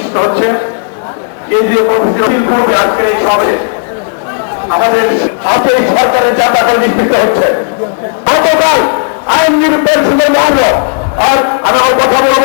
অনুষ্ঠিত হচ্ছে। কেন্দ্রীয় কমিটির এই সমাবেশে আমাদের আজকে এই সরকারের যাত্রা করে হচ্ছে। গতকাল আইন নিরূপের সুন্দর আর আমি আমার কথা বলব